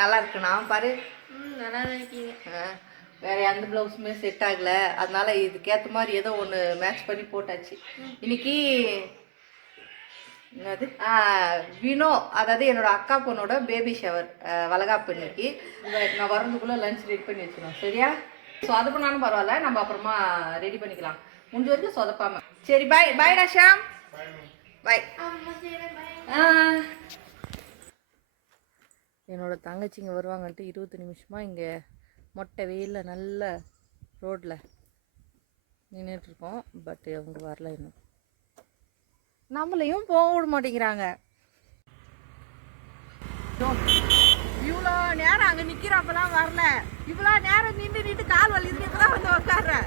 நல்லா இருக்குண்ணா பாரு. நல்லா தான் இருக்கீங்க. வேறு எந்த ப்ளவுஸுமே செட் ஆகலை, அதனால இதுக்கேற்ற மாதிரி ஏதோ ஒன்று மேட்ச் பண்ணி போட்டாச்சு. இன்னைக்கு என்னது வினோ, அதாவது என்னோட அக்கா பொண்ணோட பேபி ஷவர் வளகாப்பு இன்னைக்கு. நான் வரதுக்குள்ளே லஞ்ச் ரெடி பண்ணி வச்சுருவேன், சரியா? சொதப்பினாலும் பரவாயில்ல, நம்ம அப்புறமா ரெடி பண்ணிக்கலாம். முடிஞ்ச வரைக்கும் சொதப்பாம. சரி பாய். பாய்டா ஷாம். பாய். என்னோட தங்கச்சிங்க வருவாங்கன்ட்டு 20 நிமிஷமாக இங்கே மொட்டை வெயிலில் நல்ல ரோட்டில் நின்றுட்டுருக்கோம். பட் அவங்க வரல, இன்னும் நம்மளையும் போக விட மாட்டேங்கிறாங்க. இவ்வளோ நேரம் அங்கே நிற்கிறப்பெல்லாம் வரல, இவ்வளோ நேரம் நின்று கால் வலி இதுக்கு தான் வந்து உட்காடுறேன்.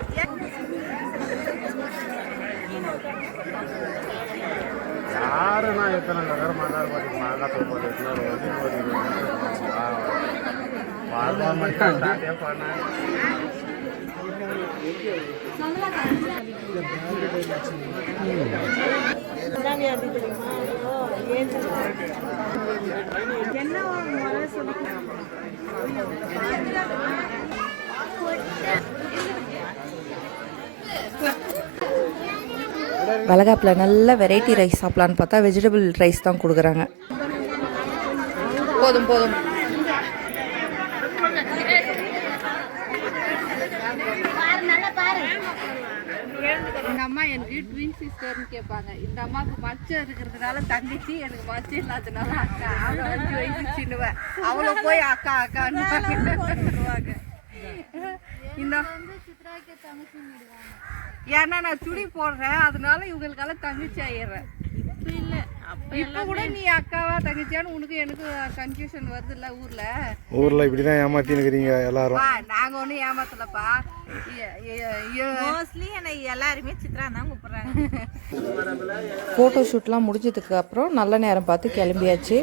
யாருன்னா எத்தனை நகரம் மாட்டார் பார்த்தீங்கன்னா வளகாப்பில் நல்ல வெரைட்டி ரைஸ் சாப்பிட்லான்னு பார்த்தா வெஜிடபிள் ரைஸ் தான் கொடுக்குறாங்க. போதும் போதும். எங்கள் அம்மா எனக்கு ட்வின் சிஸ்டர்னு கேட்பாங்க. இந்த அம்மாவுக்கு மச்சம் இருக்கிறதுனால தங்கச்சி, எனக்கு மச்சம் இல்லாததுனால அக்கா. அவளை 5 வயசு சின்னுவேன், அவளை போய் அக்கா அக்கான்னு சொல்லுவாங்க. இந்த ஏன்னா நான் சுடி போடுறேன், அதனால இவங்களுக்கெல்லாம் தங்கச்சி ஆயிடுறேன். இப்போ இல்லை, இப்போ கூட நீ அக்காவா தங்கச்சியான்னு உனக்கு எனக்கு கன்ஃபியூஷன் வருது இல்லை? ஊரில் இப்படிதான் ஏமாத்தின்னு இருக்கிறீங்க எல்லாரும். நாங்கள் ஒன்றும் ஏமாத்தலப்பா. மோஸ்ட்லி என்னை எல்லாருமே சித்ரா தான் கூப்பிட்றாங்க. ஃபோட்டோ ஷூட்லாம் முடிஞ்சதுக்கு அப்புறம் நல்ல நேரம் பார்த்து கிளம்பியாச்சு.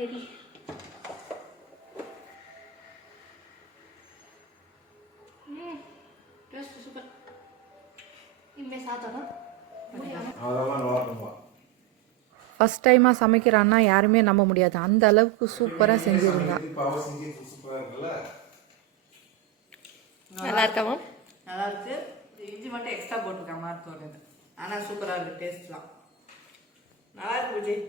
ரெடி. சூப்பர். இனிமேல் சாப்பிட்டா ஃபஸ்ட் டைமாக சமைக்கிறான்னா யாருமே நம்ப முடியாது, அந்த அளவுக்கு சூப்பராக செஞ்சுருந்தா. நல்லா இருக்காமா? நல்லா இருக்கு. இஞ்சி மட்டும் எக்ஸ்ட்ரா போட்டிருக்காங்க மாதிரி தோணுது, ஆனால் சூப்பராக இருக்குது. டேஸ்ட்லாம் நல்லா இருக்கு விஜய்.